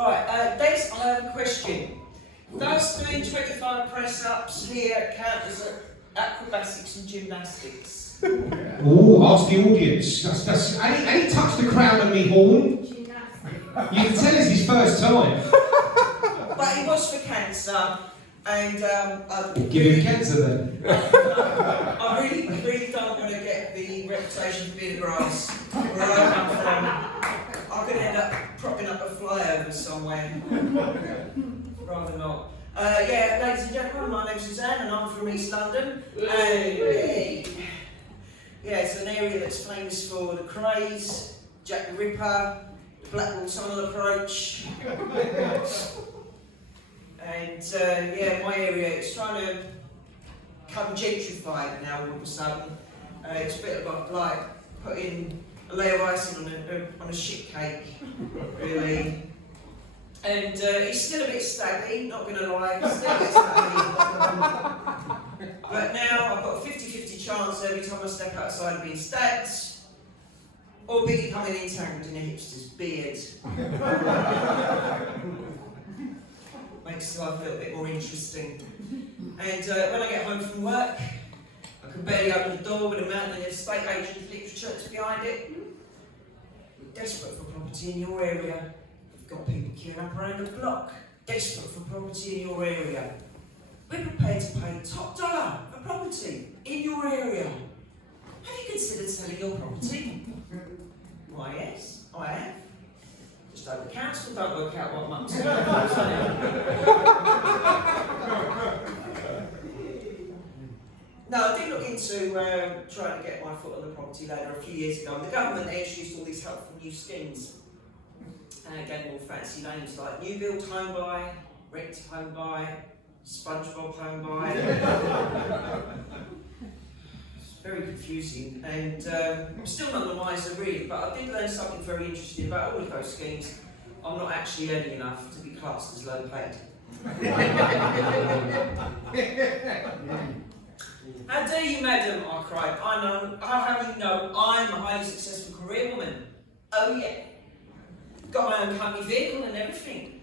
Right, Des, I have a question. Does doing 25 press-ups here count as acrobatics and gymnastics? Oh, ask the audience. And he touched the crown of me horn. You can tell it's his first time. But it was for cancer, and give him cancer then. I really don't want to get the reputation for being a grass where I come from. I could end up propping up a flyover somewhere. Rather not. Yeah, ladies and gentlemen, my name's Lizanne and I'm from East London. And yeah, it's an area that's famous for the Craze, Jack the Ripper, the Blackwall Tunnel approach. And yeah, my area is trying to become gentrified now all of a sudden. It's a bit of like putting a layer of icing on a shit cake, really. And it's still a bit staggy, not going to lie, it's still a bit staggy. But now I've got a 50-50 chance every time I step outside of being stacked, or becoming entangled in a hipster's beard. Makes life a little bit more interesting. And when I get home from work, I can barely open the door with a mountain of estate agent literature behind it. We're desperate for property in your area. Got people queuing up around the block, desperate for property in your area. We're prepared to pay top dollar for property in your area. Have you considered selling your property? Why, yes, I have. Just over the council, don't work out what months. No, I did look into trying to get my foot on the property ladder a few years ago, and the government introduced all these helpful new schemes. And again, all fancy names like New Build Home Buy, Rent Home Buy, SpongeBob Home Buy. It's very confusing, and I'm still none the wiser really, but I did learn something very interesting about all of those schemes. I'm not actually earning enough to be classed as low paid. How dare you, madam, I cried. I'll have you know I'm a highly successful career woman. Oh yeah. Got my own company vehicle and everything.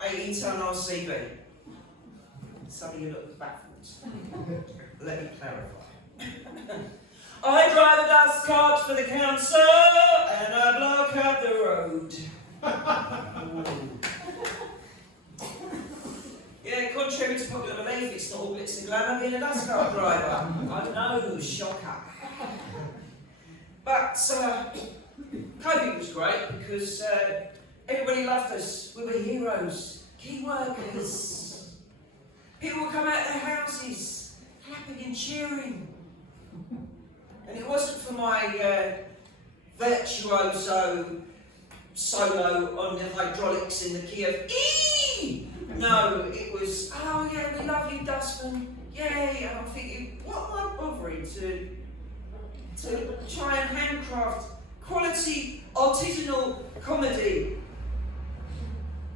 18-ton RCV. Some of you look backwards. Let me clarify. I drive a Dustcart for the council and I block out the road. Yeah, contrary to popular belief, it's not all glitz and glamour being a Dustcart driver. I know, shocker. But COVID was great because everybody loved us. We were heroes, key workers. People would come out of their houses, clapping and cheering. And it wasn't for my virtuoso solo on the hydraulics in the key of E. No, it was, oh yeah, we love you, Dustman. Yay! I'm thinking, what am I bothering to try and handcraft quality artisanal comedy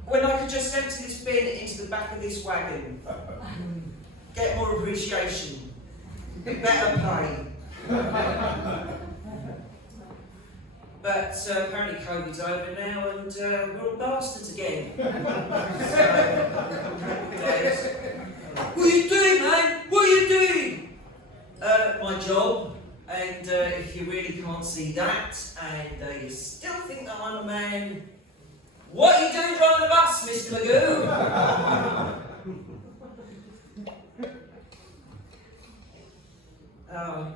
when I could just empty this bin into the back of this wagon, get more appreciation, better pay. But apparently COVID's over now and we're all bastards again. What are you doing, man? What are you doing? My job. And if you really can't see that, and you still think that I'm a man, what are you doing driving the bus, Mr. Magoo?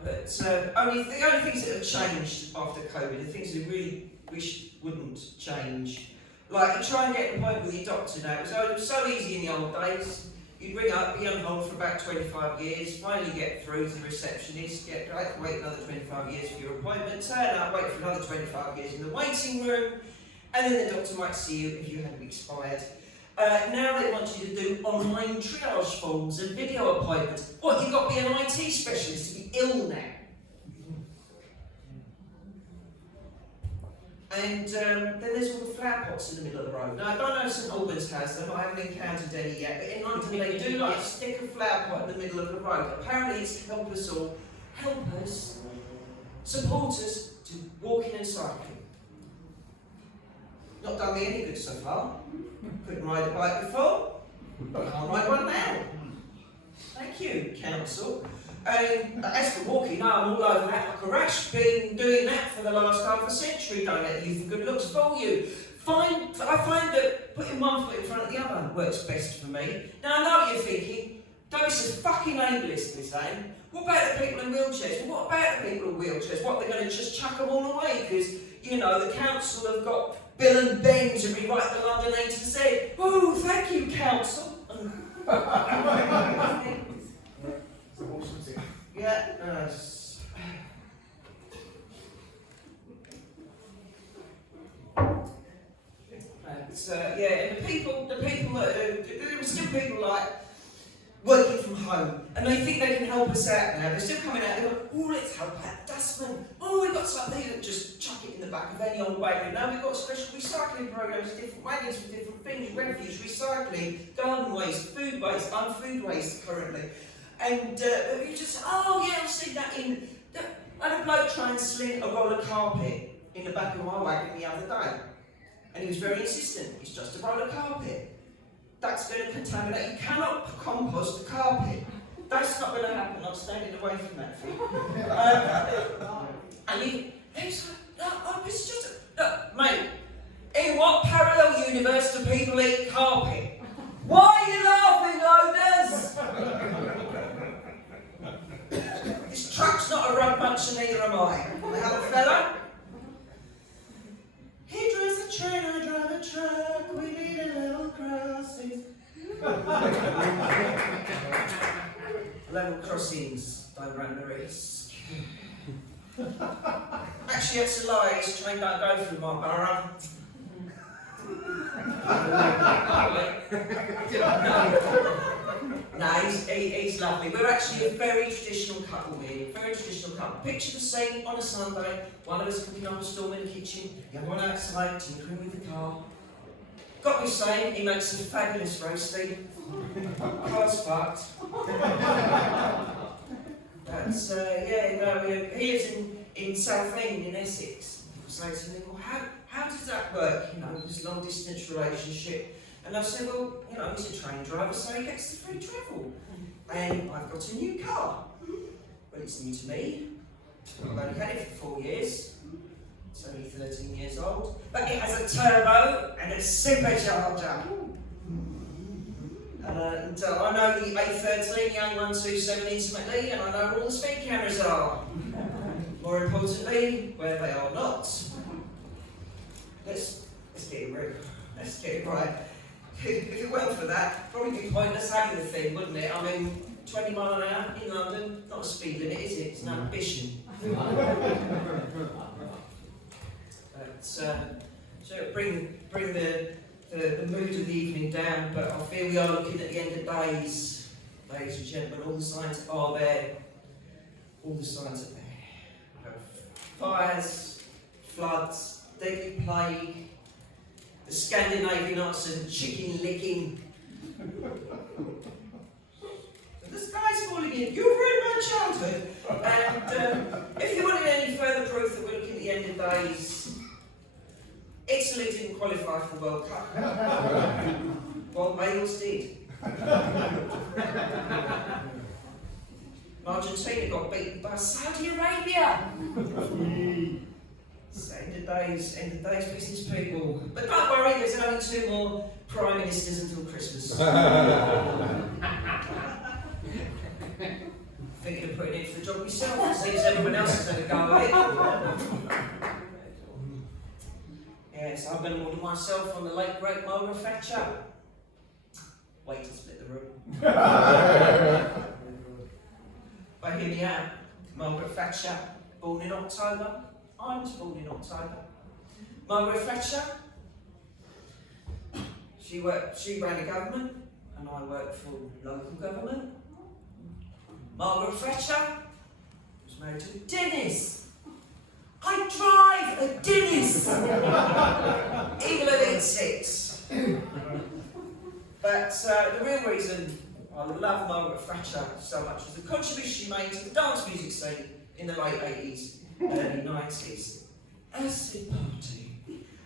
But the only things that have changed after COVID, the things we really wish wouldn't change. Like, you try and get an appointment with your doctor now. It was so easy in the old days. You'd ring up, be on hold for about 25 years, finally get through to the receptionist, wait another 25 years for your appointment, turn up, wait for another 25 years in the waiting room, and then the doctor might see you if you hadn't expired. Now they want you to do online triage forms and video appointments. What, you've got to be an IT specialist to be ill now? And then there's all the flower pots in the middle of the road. Now, I don't know if St Albans has them, I haven't encountered any yet, but in London they do like stick a flower pot in the middle of the road. Apparently it's to help us all, support us to walking and cycling. Not done me any good so far. Couldn't ride a bike before. Can't ride one now. Thank you, council. As for walking, I'm all over that like a rash. Been doing that for the last half a century. Don't let the youth and good looks fool you. I find that putting one foot in front of the other works best for me. Now I know what you're thinking. Don't be so fucking ableist, Lizanne. What about the people in wheelchairs? Well, what about the people in wheelchairs? What, they're going to just chuck them all away? Because, you know, the council have got Bill and Ben to rewrite the London A to Z. Oh, thank you, council. Yeah. And the people that there were still people like working from home, and they think they can help us out now. They're still coming out. They're like, oh, let's help out the dustman. Oh, we've got something that just chuck it in the back of any old wagon. Now we've got special recycling programs, different wagons for different things, refuse, recycling, garden waste, food waste, unfood waste currently. And you just, oh yeah, I've seen that in. I had a bloke try and sling a roll of carpet in the back of my wagon the other day. And he was very insistent, it's just a roll of carpet. That's going to contaminate. You cannot compost the carpet. That's not going to happen. I'm standing away from that thing. And he's like, no, it's just look, mate, in what parallel universe do people eat carpet? Why are you laughing, loaders? This truck's not a rug bunch and neither am I. The other fella? He drives a train, I drive a truck, we need a level crossing. Level crossings don't run the risk. Actually, that's a lie, his train don't go through my borough. No, he's lovely. We're actually a very traditional couple here. Very traditional couple. Picture the scene on a Sunday. One of us cooking up a storm in the kitchen, the other one outside tinkering with the car. Got me saying, he makes a fabulous roasty. Car's fucked. That's he lives in Southend in Essex. Say to me, well, how does that work? You know, this long distance relationship. And I said, well, you know, he's a train driver, so he gets the free travel. And I've got a new car. Well, it's new to me. I've only had it for 4 years. It's only 13 years old. But it has a turbo and a supercharger. And I know the A13 young 127 intimately, and I know where all the speed cameras are. More importantly, where they are not. Let's get it right. Let's get it right. If it weren't for that, probably be pointless having the thing, wouldn't it? I mean, 20 mile an hour in London, not a speed limit, is it? It's an ambition. But, so bring the mood of the evening down, but I feel we are looking at the end of days, ladies and gentlemen. All the signs are there. All the signs are there. Fires, floods, deadly plague, the Scandinavian accent, chicken licking. The sky's falling in. You ruined my childhood. And if you wanted any further proof that we're looking at the end of days, Italy didn't qualify for the World Cup. Well, Wales did. Argentina got beaten by Saudi Arabia. It's end of days business, people. But don't worry, there's only 2 more Prime Ministers until Christmas. Thinking of putting in for the job yourself, see as everyone else is going to go away. Yes, I'm going to model myself on the late great Margaret Thatcher. Wait to split the room. But hear me out. Margaret Thatcher, born in October. I was born in October. Margaret Thatcher, she ran a government, and I worked for local government. Margaret Thatcher was married to a dentist. I drive a Dennis! England eats 6. But the real reason I love Margaret Thatcher so much was the contribution she made to the dance music scene in the late 80s, early 90s. Acid Party.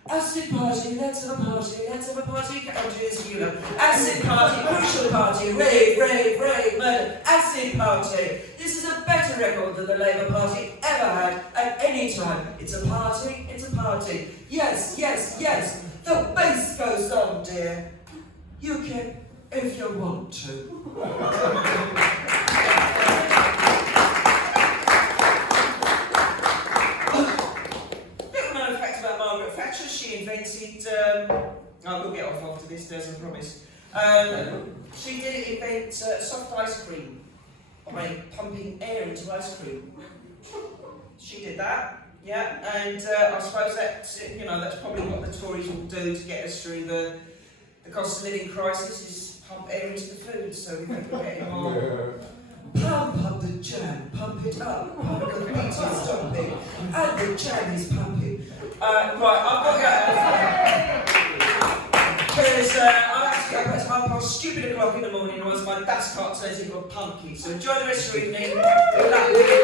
Acid party, let's have a party, countries, you know. Acid party, crucial party, rave, rave, rave, murder. Acid party. This is a better record than the Labour Party ever had at any time. It's a party, it's a party. Yes, yes, yes. The bass goes on, dear. You can, if you want to. She invented, we'll get off after this, Des, I promise. She did invent soft ice cream by pumping air into ice cream. She did that, yeah, and I suppose that's probably what the Tories will do to get us through the cost of living crisis, is pump air into the food, so we think we're getting more. Pump up the jam, pump it up, pump the beat is stomping, and the jam is pumping. Right, I've got to go. Because I've got to 2:30 in the morning, otherwise my Dustcart turns into a pumpkin. So enjoy the rest of your evening. Good luck with it.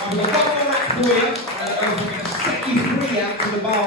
I've got one more act for you. I'm going to set you free out to the bar.